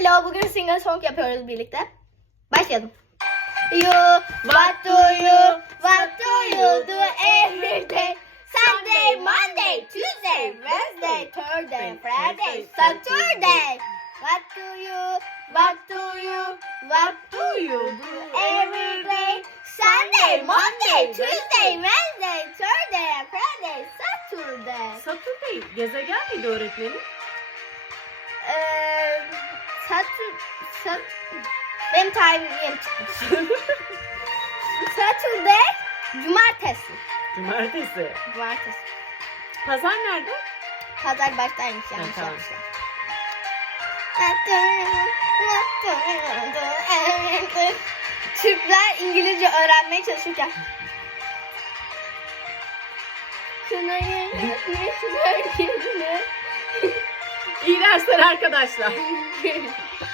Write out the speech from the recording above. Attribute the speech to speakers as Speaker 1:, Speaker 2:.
Speaker 1: Hello. Bugün single song yapıyoruz birlikte. Başlayalım. You, what do you, what do you do every day? Sunday, Monday, Tuesday, Wednesday, Thursday, Friday, Saturday. What do you, what do you, what do you do every day? Sunday, Monday, Tuesday, Wednesday, Thursday, Friday, Saturday.
Speaker 2: Satürn gezegen miydi öğretmenim?
Speaker 1: Sat, benim tarihim çıkmış. Saturday, Cumartesi.
Speaker 2: Cumartesi.
Speaker 1: Cumartesi.
Speaker 2: Pazar nerede?
Speaker 1: Pazar baştaymış
Speaker 2: Ha, tamam.
Speaker 1: yapmışlar. Türkler İngilizce öğrenmeye çalışırken. Kınayı
Speaker 2: dersler arkadaşlar.